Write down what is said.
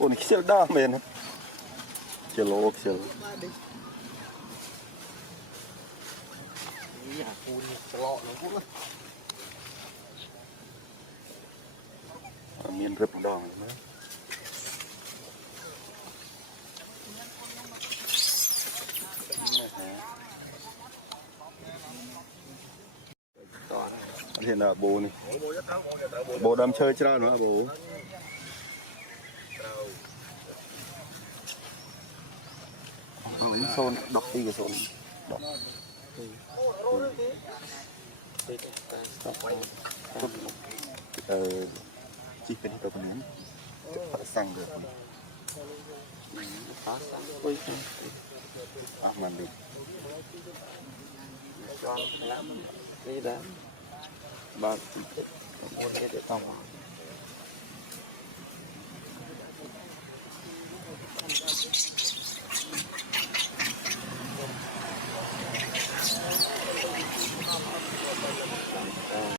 Ủa cái đa mền chiều lô chiều miền rực đỏ hiện là bố này bố đâm chơi ra nữa bố xôn đọc đi cái xôn đọc chỉ cần tập nén phải sang được mình được đi đó ba muốn để xong